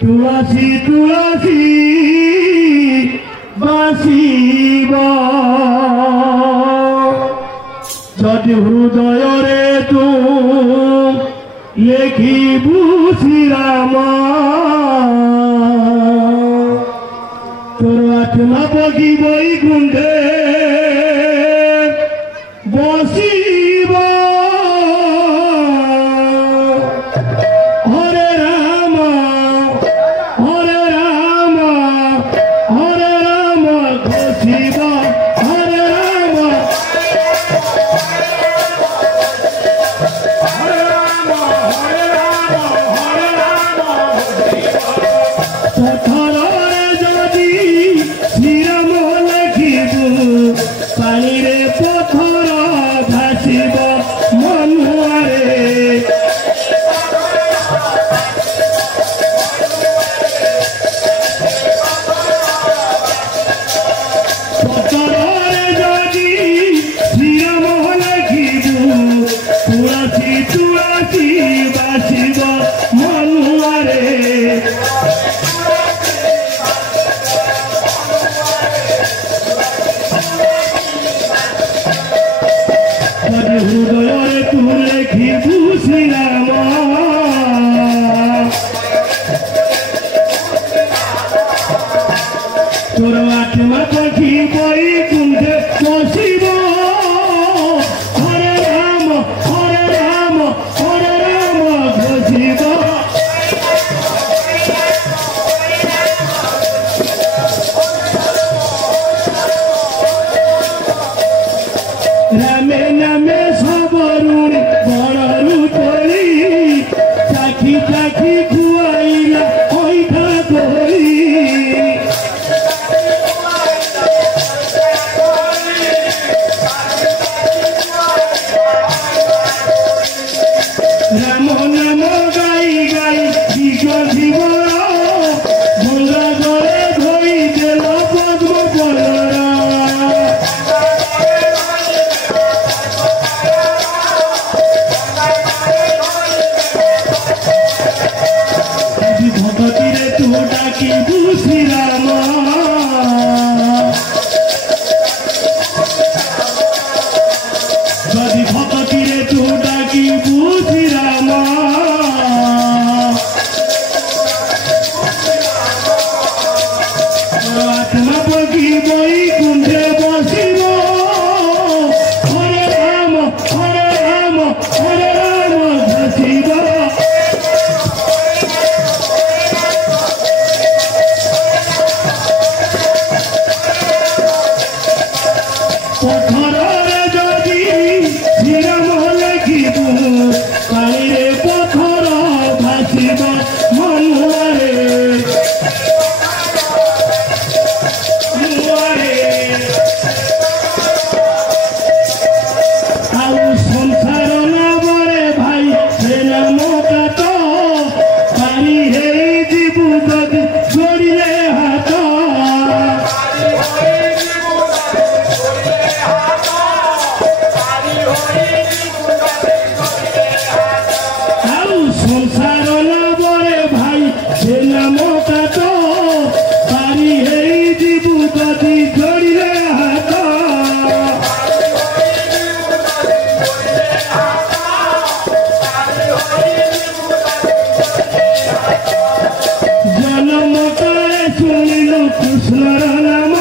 तुलसी तुलसी बासिब जदि हृदय रे तू लेखिबु श्रीराम तोर आत्मा पगी बैकुंठे बसिब हरे राम घोषिब हरे राम पथर जदि श्रीराम लेखिबु पानी रे पथर भासिब मनुआरे पथर जदि श्रीराम लेखिबु तुलसी तुलसी बासिब मनुआरे हृदय तू लेखिबु श्रीराम तोर आत्मा पखी बैकुंठे बसिब हरे राम घोषिब रामे नामे सबरुणी बड़रू तोली चाखी चाखी खुआइला ओइठा तोली राम नाम गाई गाई जीवन जीवन भंगा गले धोई देल पद्म कलरा भगती रे तू डाकिबु श्रीराम जदि भगती रे तू डाकिबु श्रीराम आत्मा पगी बैकुंठे बसिब हरे राम घोषिब पथर जदि श्रीराम लेखिबु पानी रे पथर भासिब मनुआरे आउ संसार नबरे भाई हे नाम काट पानी हे जीवु जदि जोड़िले हाथ आउ संसार नबरे भाई हे नाम काट पानी हे जीवु जदि जोड़िले हाथ जन्म काले शुणिलु कृष्णर नाम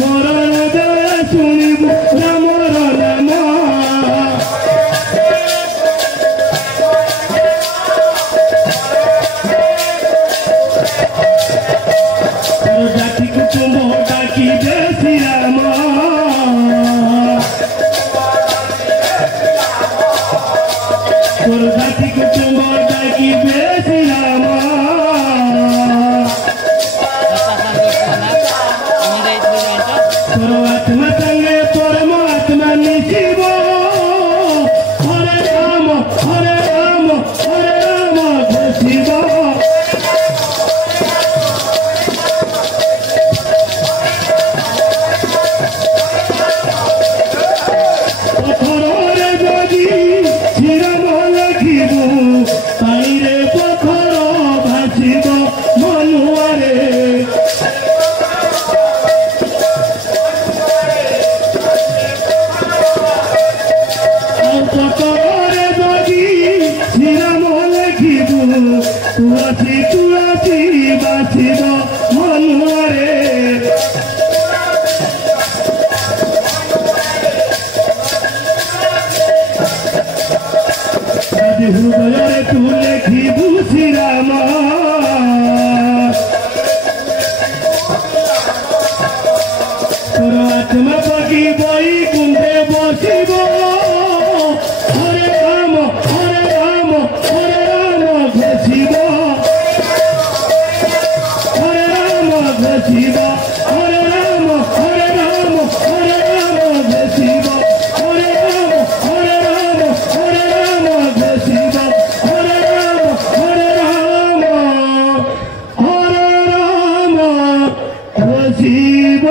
मरण बेले शुणिबु रामर नाम जाति कुटुंब डाकी दे ତୋର ଆତ୍ମା ସାଙ୍ଗେ ପରମାତ୍ମା ମିଶିବ ହରେ ରାମ ହରେ ରାମ ହରେ ରାମ ଘୋଷିବ ପଥରରେ ଯଦି ଶ୍ରୀରାମ ଲେଖିବୁ ପାଣିରେ ପଥର ଭାସିବ ମନୁଆରେ ପଥରରେ ଯଦି ଶ୍ରୀରାମ ଲେଖିବୁ ତୁଳସୀ ତୁଳସୀ ବାସିବ ମନୁଆରେ ହୃଦୟରେ ତୁ ଲେଖିବୁ ଶ୍ରୀରାମ ତୋର ଆତ୍ମା ପଗି ବୈକୁଣ୍ଠେ ବସିବ ହରେ ରାମ ହରେ ରାମ ହରେ ରାମ ଘୋଷିବ ହରେ ରାମ ଘୋଷିବ ହରେ ରାମ ହରେ ରାମ ହରେ ରାମ ଘୋଷିବ ହରେ ରାମ ହରେ ରାମ ହରେ ରାମ ଘୋଷିବ ହରେ ରାମ ହରେ ରାମ ହରେ ରାମ ଘୋଷିବ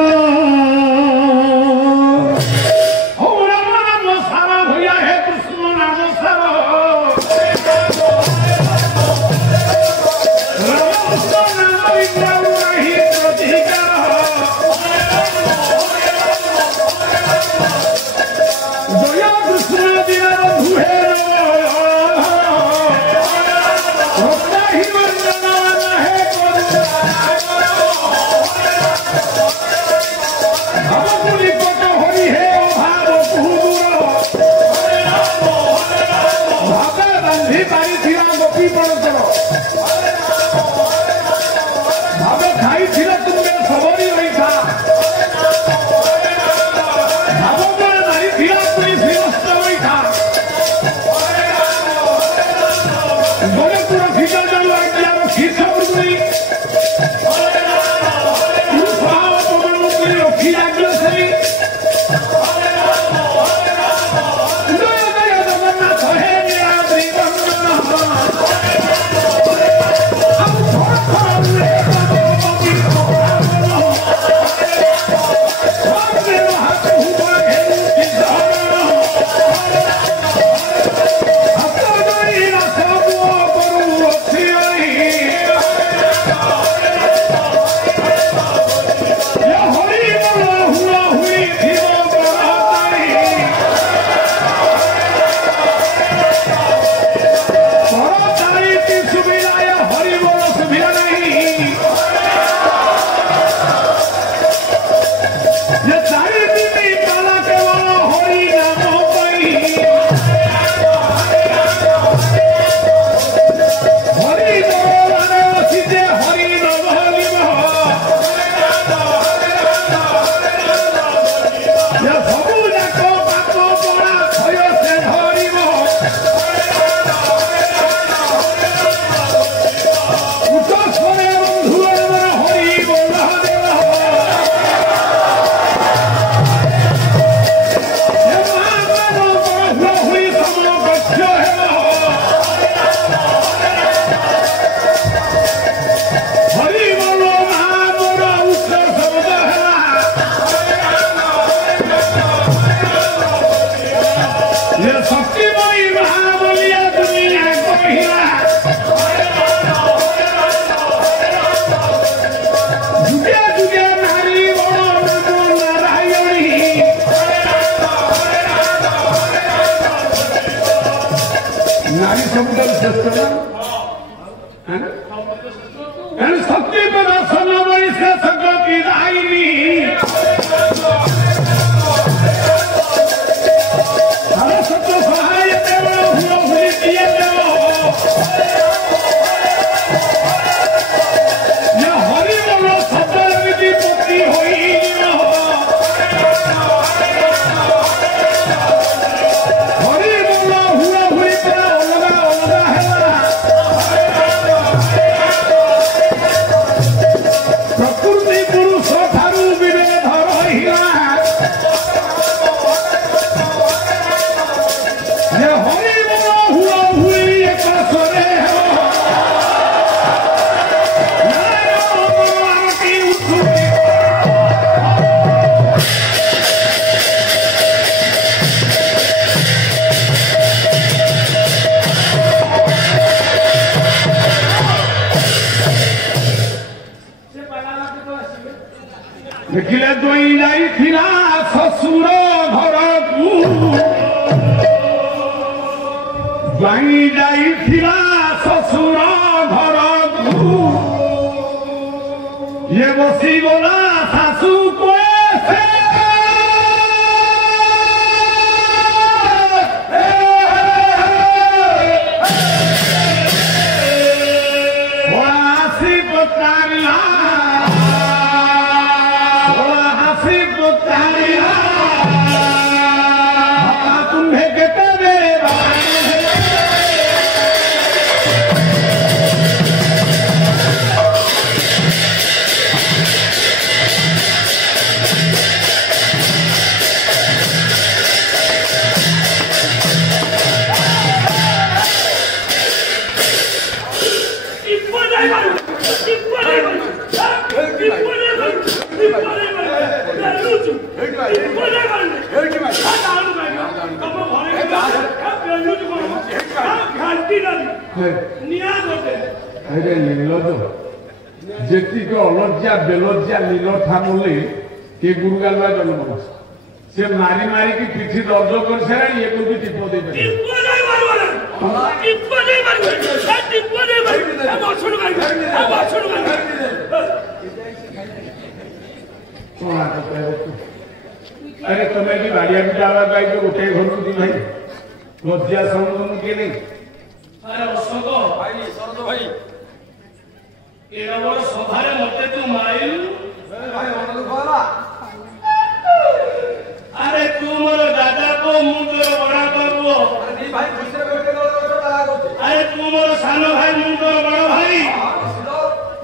देखिले दोई जाइथिला ससुर घरकू दोई जाइथिला ससुर घरकू ये बसी गला सासू को जेतिक अलज्जा बेलज्जा नीलठा मुले ये गुरुगालवा जन्म से मारी मारी की पिठी दर्द कर सारा ये को भी टिप्पो दे अरे तुम्हें भी बाड़िया भी डाला भाई तो उठे घर को दी भाई लज्जा समझ के नहीं अरे अशोक भाई सरद भाई एरवर सभारे मते तू माइल भाई मन दुखला अरे तू मोर दादा को मुंडर बड़ा बाबू अरे नी भाई दूसरे बैठे लो तो कला करछ अरे तू मोर सानो भाई मुंडर बड़ा भाई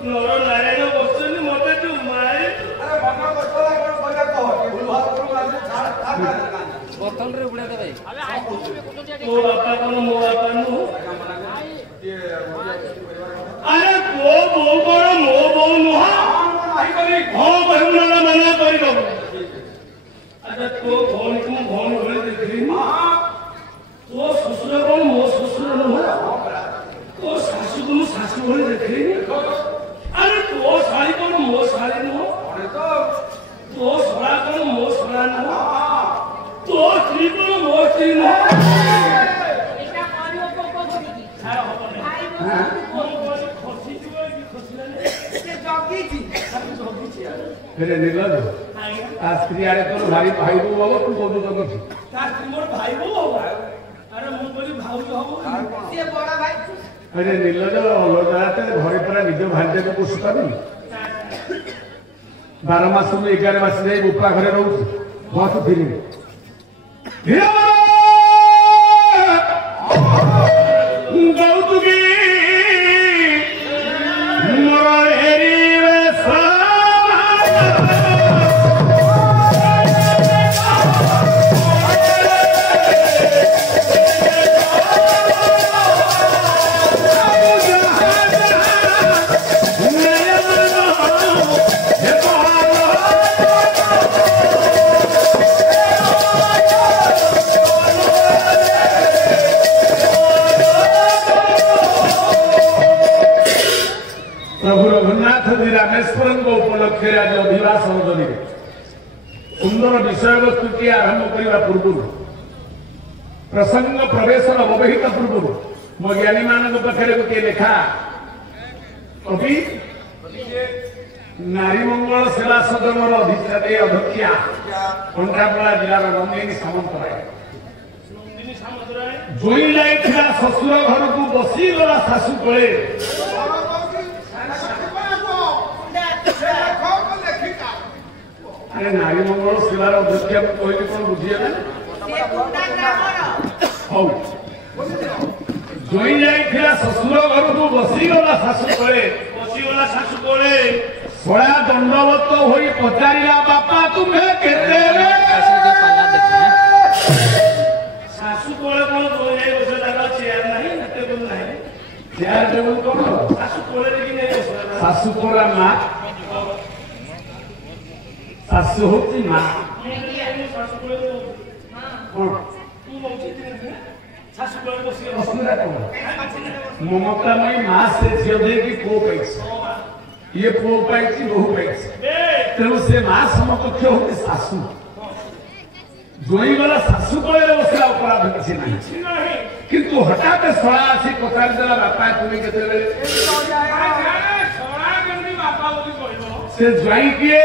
नोर नारायण बसनी मते तू माइल अरे मन बसला कोन बजा कह भूल भात करू आज छाड़ बोतल रे बुड़ा दे भाई मो बापा को मो बापा नु अरे को बो बड़ मो बो नुहा नाही करी हो बहुना मना करी दो अरे तो भौन को भौन बोले देखली हां तो ससुर को मो ससुर नुहा तो सासू को सासू बोले देखली अरे तो साली को मो साली नुहा अरे तो सरा को मो सरा नुहा तो स्त्री को मो स्त्री नुहा एटा पारियो को बोली सारा हो भाई फिर निर्लज आ स्त्री आरे तो भारी भाई को बाबा तू बोलू तो कछ ता स्त्री मोर भाई को बाबा अरे मु बोली भाऊ हबो से बड़ा भाई अरे निर्लज अलजाते घरे परा निज भांजे को पुष्टा नहीं 12 मास में 11 मास जाई बुपा घरे रहू बस फिरी गौतुकी रामेश्वरन को उपलक्ष्य आज अधिवासन सुंदर विषय वस्तु आरंभ करने पूर्व प्रसंग प्रवेश अवहित पूर्व मो ज्ञानी मान पाखे गोटे लेखा कवि नारी मंगल सेवा सदन अधिष्ठात्री अध्यक्षा कंठापड़ा जिलार नंदिनी सामंतराय जोई जाइथिला ससुर घर को बसी गला सासू कोले अरे नारी मंगल सेवार अध्यक्षा कहली कौन बुझे जोई जाइथिला ससुर घर को बसी गला सासू कोले सड़ा दंडवत होई पचारिला बापा तुम्हें केते सासू कोले कोन जोई जाई बसे दादा चेयर नहीं टेबल नहीं चेयर टेबल कोन सासू कोले कि नहीं सासू कोरा मां सासू होती मां सासू कोले हां तू मौची सासू कोले बसी असुरा कोन ममता में मां से झियो दे की को पैसा ये पो पैसी बहु पैसा तेणु से माँ समकक्ष होती सासू जोई वाला सासू को बसला अपराध किसी नहीं किंतु हठात शला आसी पचारि देला बापा तुम्हें केते से ज्वाई किए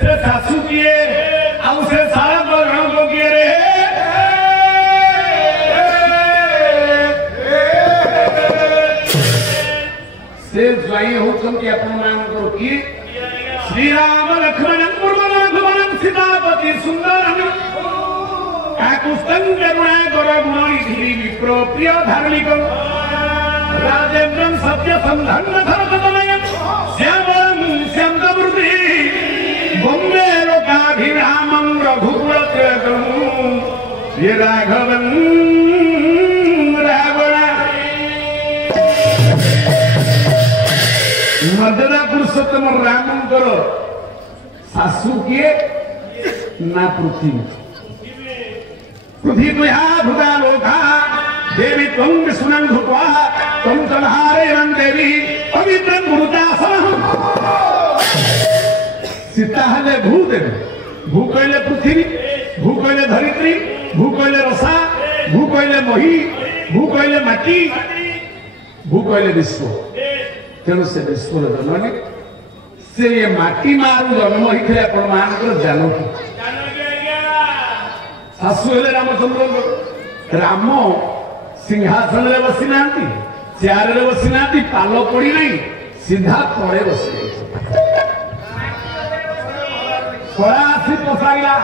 से सासू किए आउ से सारा ग्रहण को किए रे से ज्वाई होती अपन मान करो कि श्री राम लक्ष्मण पूर्वनाथवन सीतापति सुंदर काकुस्तं करुणाकर गुणनिधि विप्रो प्रिय धार्मिक राजेन्द्रं सत्य संधन्न धर्मतनयं श्यामं श्यामवृद्धि वन्दे लोकाभिरामं रघुकुलतिलकं ये राघवं मर्यादा पुरुषोत्तम राम करो सासू किए ना पृथ्वी पृथ्वी भूता लोका देवी त्वं विष्णुं धुत्वा त्वं तन्हारयन् देवी पवित्रं गुरुदासनः सीता हले भूदेवी भू कहले पृथ्वी भू कहले धरित्री भू कहले रसा भू कहले मही भू कहले माटी भू कहले विश्व तेणु से विश्व जननी से ये माटी मारू जन्म होते आपण मान जान कि शाशु हेले रामचंद्र राम सिंहासन रे बसी ना चेयर रे बसी ना पाल पड़ी नहीं सीधा तले बसी शला आसी पसारा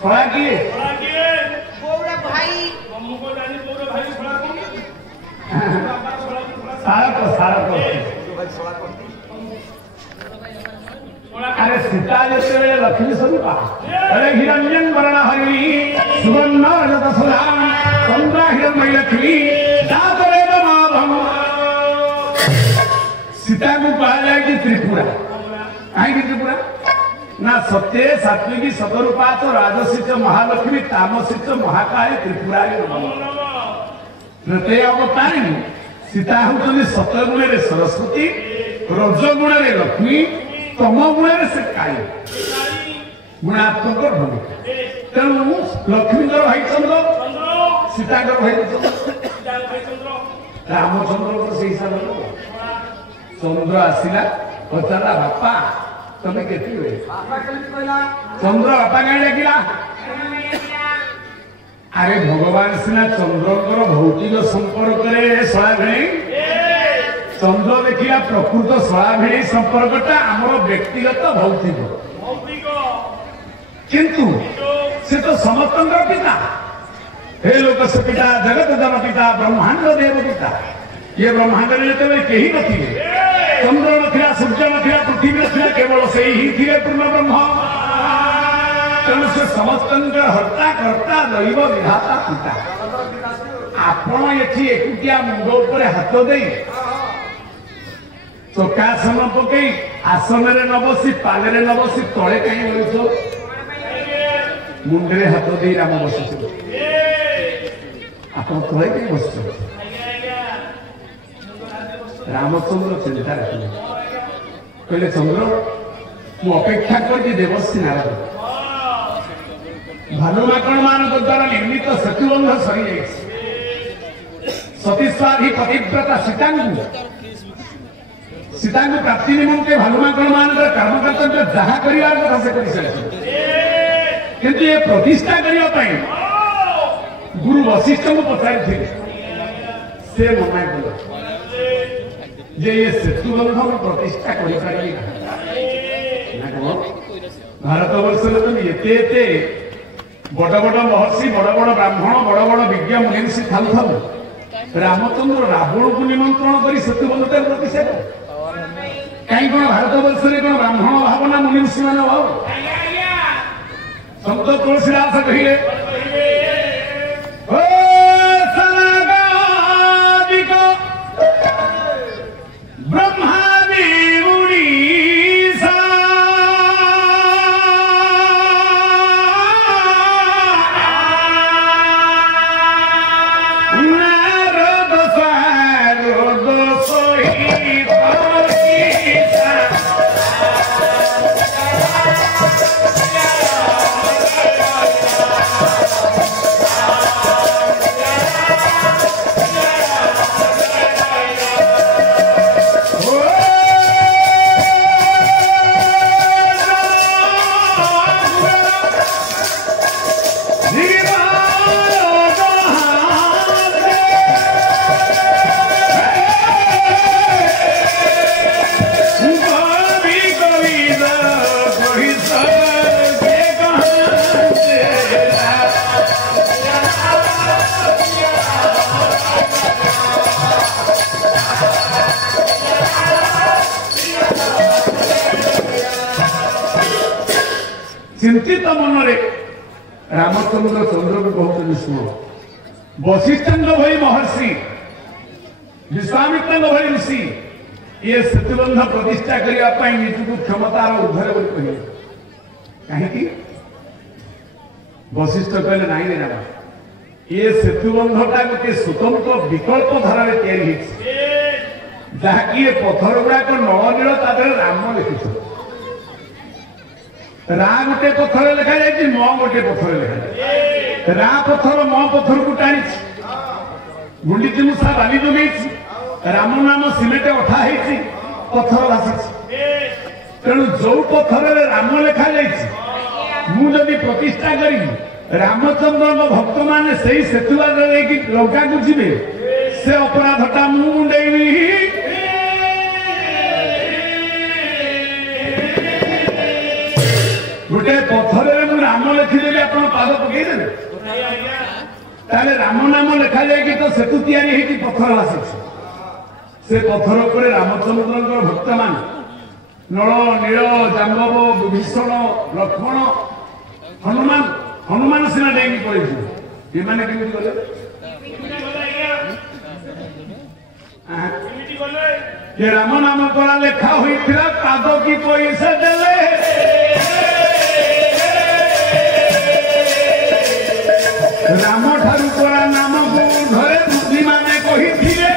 शला किए अरे सीता जैसे लक्ष्मी स्वरूप अरे हिरण्यं वर्ण हरि सुवर्ण रजतसुधा चंद्र हिरण्मयी लक्ष्मी दातरेव माधव सीता को कहा जाए कि त्रिपुरा कहीं त्रिपुरा ना सत्य सात्विकी सतरूपा च राजसी च महालक्ष्मी तामसी च महाकाली त्रिपुरा तृतीय अवतारिणी सीता होती सतगुण सरस्वती रजगुण लक्ष्मी तम गुण से काली गुणात्मक भूमिका तेणु लक्ष्मी भाई चंद्र सीता भाई रामचंद्र से हिसाब चंद्र आसला पचारा बापा तुम्हें के चंद्र बापा कहीं डाकिला अरे भगवान सीना चंद्रकर भौतिक संपर्क शला भे चंद्र देखिया प्रकृत शला भे संपर्कटा आम व्यक्तिगत भौतिक किंतु से तो समस्त पिता हे लोक से पिता जगत जन पिता ब्रह्मांड देव पिता ये ब्रह्मांड में कहीं नी चंद्र ना सूर्य ना पृथ्वी ना केवल से ही थे पूर्ण ब्रह्म तेणु से समस्त हर्ता कर्ता दैव विधाता पिता आपण ये एकुटिया मुंड उपर हाथ दे चकासन पकई आसन न बसी पाले न बसी तले कहीं बस मुंडे हाथ दे राम बस आप तले कहीं बस रामचंद्र चिंता रखिए कहले चंद्र मु अपेक्षा कर देवस्वी नारायण भानुमाकण मान द्वारा निर्मित सेतुबंध सरी सतीस्वाधी पतिव्रता सीता प्राप्ति निमंते भानुमाकण मान कर्म कर्तव्य जहाँ करार कथा से कर किंतु ये प्रतिष्ठा करने गुरु वशिष्ठ को पचारि से मना कल जे ये सेतुबंध प्रतिष्ठा कर भारत वर्ष ये बड़ बड़ महर्षि बड़ बड़ ब्राह्मण बड़ बड़ विज्ञ मुनिषि थालु थालु रामचंद्र रावण को निमंत्रण कर सेतुबंध प्रतिष्ठा कहीं कौन भारत वर्ष में कौन ब्राह्मण भावना मुनिषि मान भाव संत तुलसीदास कहिले चिंतित मनरे रामचंद्र चंद्र को कहते शुण वशिष्ठ भई महर्षि विश्वामित्र भई ऋषि ये सेतुबंध प्रतिष्ठा करने निजक क्षमतार उर्धर कहे कहीं वशिष्ठ कहले नाई रे राम ये सेतुबंधटा गोटे स्वतंत्र विकल्प धारा जहाँकि पथर गुड़ाक नल नील राम लिखि रा गोटे पथर लिखा जाए म गोटे पथर लिखा जाए रा पथर म पथर को टाणी गुंडीची मूषा बाली जमी राम नाम सिमेंट अठा है पथर भासी तेणु जो पथर राम लिखा जाए मुझे प्रतिष्ठा करी रामचंद्र भक्त मैंने से सेतुबाद लंका को जी से अपराधटा मुंडेबी गोटे पथर मुझे राम लिखिदेवी आप पाद पकईदे ताले राम नाम लिखा जाए कि तो सेतु तैयारी पथर भासी से पथर पर रामचंद्र भक्त मान नल नील जाम्बव विभीषण लक्ष्मण हनुमान हनुमान सीना डेंगी पड़े एमाने केमिति गले ये राम नाम कला लेखा होइथिला पाद की पैसा देले राम ठारू कला नाम को घरे बुद्धि माने कहिथिले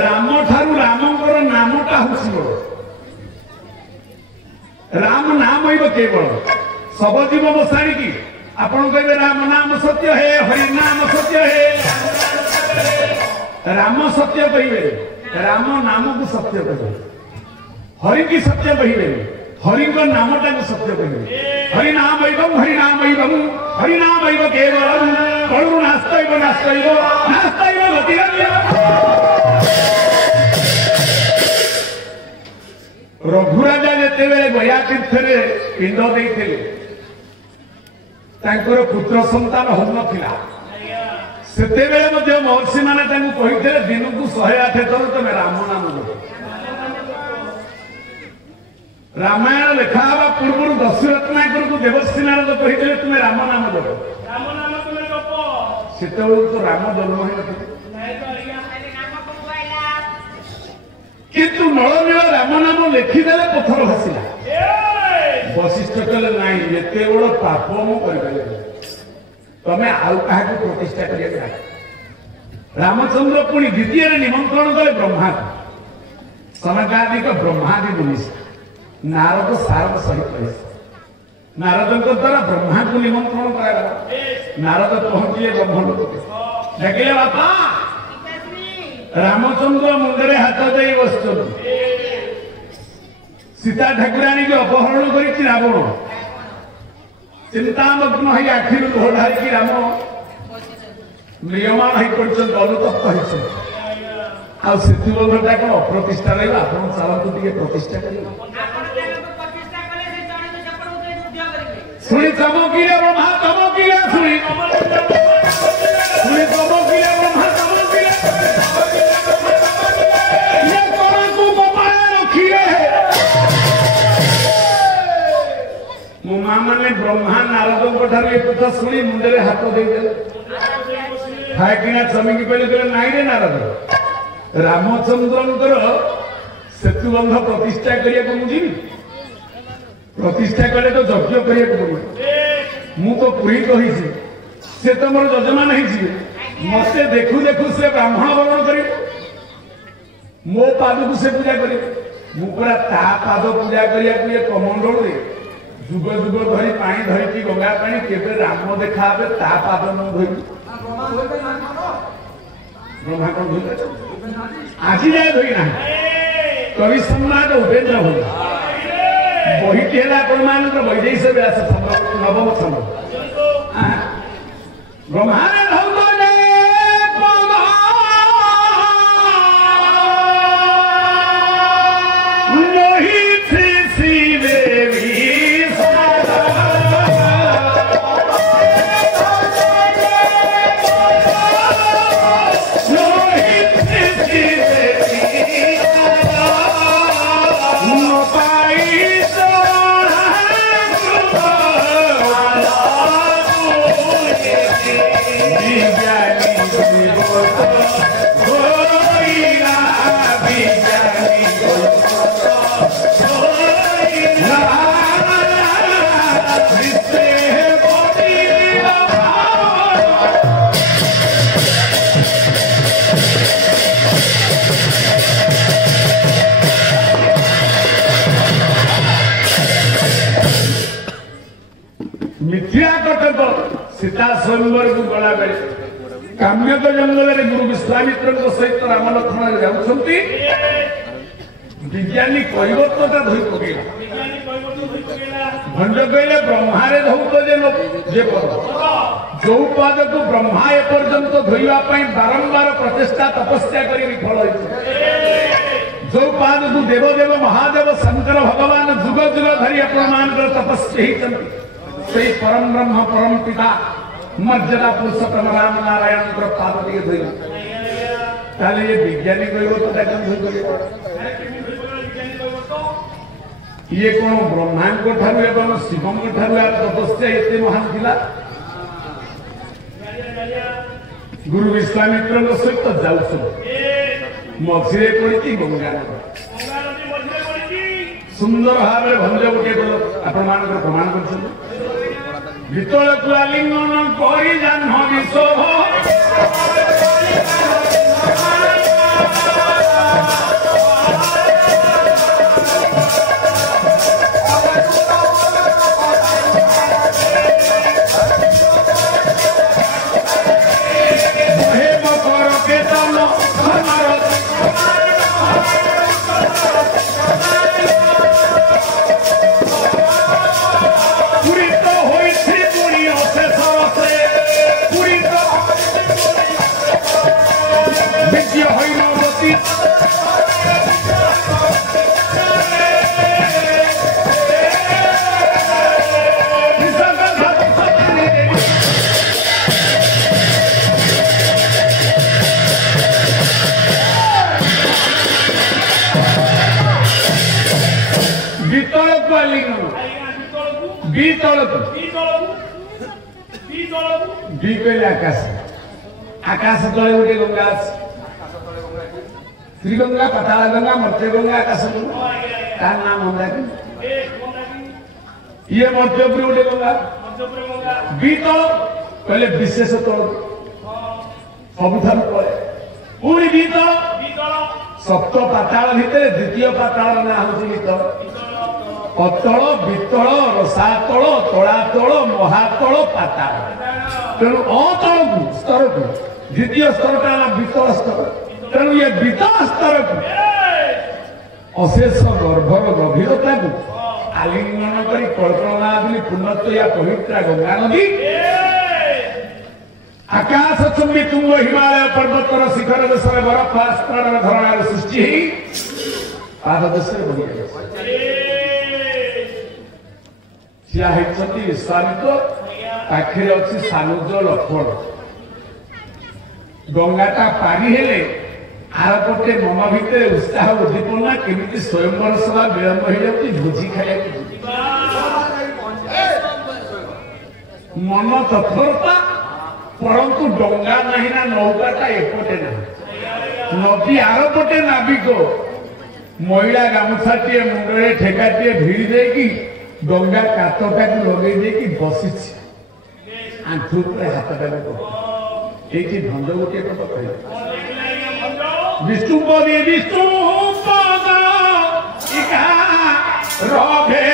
राम ठारू रामकर नामटा हुसिबो राम नाम होइबो केवल सब जीव बसाणी की आपण कहे राम नाम सत्य है हरि नाम सत्य है राम सत्य कहे राम नाम को सत्य कहे हरि की सत्य कहे हरि को नामटा को सत्य कहे हरि नाम हरि नाम केवल कलु नास्तैव गति रघुराजा जिते गया तीर्थ पिंड देते पुत्र संतान हो ना से महर्षि मैंने कहते दिन को 108 थर तुम राम नाम दो रामायण लिखा हवा पूर्व दशरत्नाकर को देवश्री नारद कहते तुम राम नाम दो से तो राम जन्म हो किंतु नलनील राम नाम लिखिदेले पथर भाषिला वशिष्ठ कहले नाई एते बड़ पाप मुझे तमें आउ क्या प्रतिष्ठा कर रामचंद्र पुणी द्वितीय निमंत्रण कले ब्रह्मा सनकादिक ब्रह्मादि मुनि नारद सारद सहित नारद द्वारा ब्रह्मा को निमंत्रण कर नारद पहुंचे ब्रह्मलोक देखिए बापा रामचंद्र मुंडे हाथ दे बस सीता ठाकुराणी की अपहरण कर रावण चिंतामग्न हो आखि लुह ढारिकी राम नियमान हो अनुतप्त हो सेतुबंधटा कौन अप्रतिष्ठा रहा आप चलतु टे प्रतिष्ठा कर शुणी चमकीले ब्रह्मा चमकीले शुणी चमकीले ब्रह्मा मैंने ब्रह्मा नारद कथा शुणी मुंडे हाथ देदेले खाकिना चमकी पड़े नाई रे नारद रामचंद्र सेतुबंध प्रतिष्ठा करने मुझे प्रतिष्ठा कले तो यज्ञ करने पड़ो मु तो पुरी कही से तो मोर यजमान मत देखु देखु से ब्राह्मण वर्ण कर मो पाद को से पूजा कर मुरा ता पाद पूजा करने कमंडल जुग जुग धरी पानी धरिकी गंगा पानी केबे राम देखा ता पाद न धोई ब्रह्मा कौन धोई आज जाए धोई ना कवि सम्राट उपेन्द्र भोज बही केला परमान वैदेश व्यास नवम छंद ब्रह्मा सीता स्वयंवर को गला बेले काम्यक जंगल रे गुरु विश्वामित्र सहित राम लक्ष्मण जाउछंती विज्ञानी कैवत्वता धोई पकेला भंड कहले ब्रह्मारे धौत जे जो पाद को ब्रह्मा ए पर्यंत धोइबा पई बारंबार प्रचेष्टा तपस्या करी विफल होइछ जो पाद को देवदेव महादेव शंकर भगवान जुग जुग धरि अपमान कर तपस्या ही से परम ब्रह्म परम पिता मर्यादा पुरुषोत्तम राम नारायण पाद दिए धोई ताले ये विज्ञानी कैवत्वता केम धोई ये कौन ब्रह्मा को ठारू एवं शिवम को ठारू तपस्या एते महान थिला गुरु विश्वामित्र सहित जाउछ मझे पड़ी गंगा सुंदर भाव भंज गोटे आपण मान प्रमाण कर भीतर को आलिंगन करी जाह्नवी शोभ आकाश आकाश तले गोटे गंगा श्री गंगा पताल गंगा मध्य गंगा आकाश तार नाम मंदाकिनी ये मध्यपुर गोटे गंगा बीतल कहले विशेष तल सबुठार तले पुणी बीतल सप्त पाताल भितर द्वितीय पाताल ना हूँ बीतल अतल बीतल रसातल तलातल महातल पाताल तेणु अतल को स्तर को द्वितीय स्तर का बीतल स्तर तेणु ये बीतल स्तर को अशेष गर्भर गभीरता को आलिंगन कर कल्पना दिली पुण्यत्व या पवित्र गंगा नदी आकाश चुंबी तुंग हिमालय पर्वतर शिखर देशर बरफ आस्त्राण धरणार सृष्टि पाद देश विश्वामित्र पाखे अच्छी सानुज लक्ष्मण गंगाटा पारी हेले आरपटे मन भितर उत्साह उद्दीपना केमिति स्वयंवर सभा विलंब हो जाती भोजी खाया मन तत्परता परंतु डंगा नहीं ना नौकाटा एपटे ना नदी आरपटे नाविक महिला गामुछाटे मुंडे ठेकाटे भिड़ी देकी डंगा कातटा को लगे देकी बसी आंठू हाथटा ये भंज गोटे विष्णु पदी विष्णु पद रघे